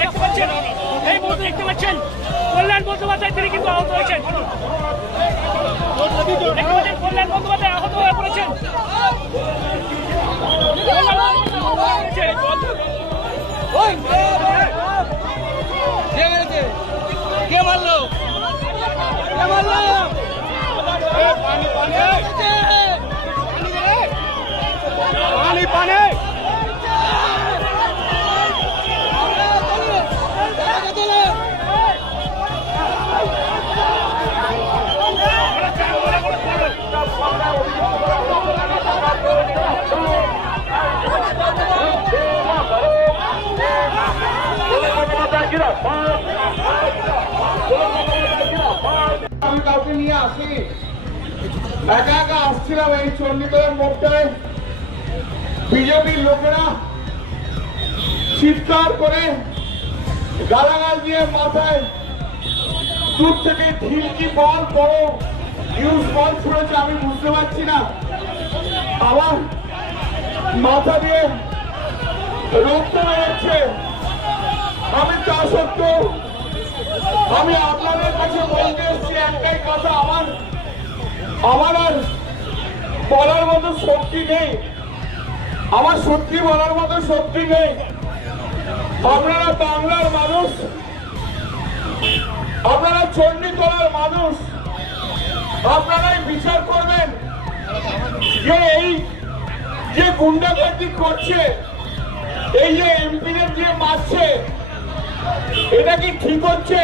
দেখতে পাচ্ছেন, এই মুহূর্তে দেখতে পাচ্ছেন কল্যাণ বন্দ্যোপাধ্যায় তিনি কিন্তু আহত হয়েছেন। দেখতে পাচ্ছেন কল্যাণ বন্দ্যোপাধ্যায় আহত হয়ে পড়েছেন। কে মারলো? কে মারলো? পানি পানি পানি পানি আমি কাউকে নিয়ে আসি, একা একা আসছিলাম এই চণ্ডীতলার মোড়টায়। বিজেপির লোকেরা চিৎকার করে গালাগাল দিয়ে মাথায় দূর থেকে ঢিলকি বল বড় ইউজ বল ছুড়েছে, আমি বুঝতে পারছি না। আমার মাথা দিয়ে রক্ত বেরোচ্ছে। আমি তা সত্ত্বেও আমি আপনাদের কাছে বলতে এসেছি একটাই কথা, আমার আর বলার মতো শক্তি নেই। আমার সত্যি বলার মতো শক্তি নেই। আপনারা বাংলার মানুষ, আপনারা চণ্ডীতলার মানুষ, আপনারাই বিচার করবেন যে এই যে গুন্ডাগার্দি করছে, এই যে এমপিদের দিয়ে মারছে, এটা কি ঠিক হচ্ছে?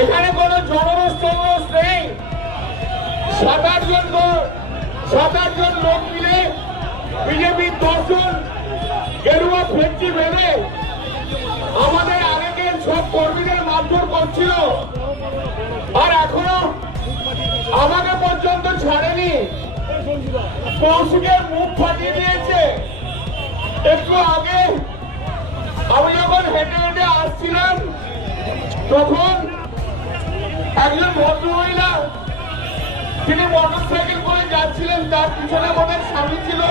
এখানে কোনো জনরোষ টনরোষ নেই। 7-8 জন লোক মিলে বিজেপির 10 জন গেরুয়া ফেঞ্চি বেঁধে আমাদের আগের সব কর্মীদের মারধর করছিল, আর এখনো আমাকে পর্যন্ত ছাড়েনি। কৌশিকের মুখ ফাটিয়ে দিয়েছে। একটু আগে আমি যখন হেঁটে হেঁটে আসছিলাম তখন একজন ভদ্রমহিলা, তিনি মোটর সাইকেল করে যাচ্ছিলেন, তার পিছনে আমাদের স্বামী ছিল,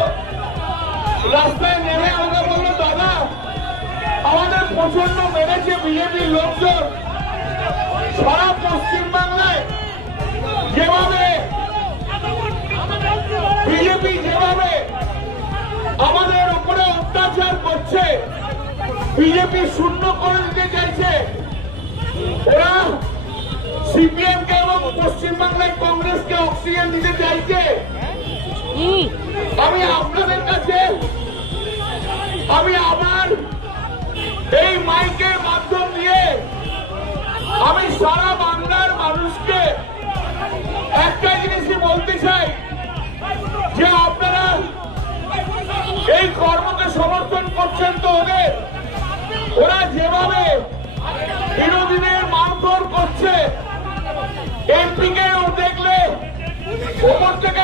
রাস্তায় নেমে আমাকে বললো, দাদা আমাদের প্রচন্ড মেরেছে বিজেপির লোকজন। সারা পশ্চিমবাংলায় যেভাবে বিজেপি যেভাবে আমাদের উপরে অত্যাচার করছে, বিজেপি শূন্য করে দিতে চাইছে, ওরা সিপিএম কে এবং পশ্চিমবাংলায় কংগ্রেসকে অক্সিজেন দিতে চাইছে। আমি আপনাদের কাছে আমি আমার এই মাইকের মাধ্যম দিয়ে আমি সারা বাংলার মানুষকে একটা জিনিসই বলতে চাই যে আপনারা এই কর্মকে সমর্থন করছেন তো ওরা যেভাবে বিরোধীদের মারধর করছে, এমপিকেও দেখলে ওপর থেকে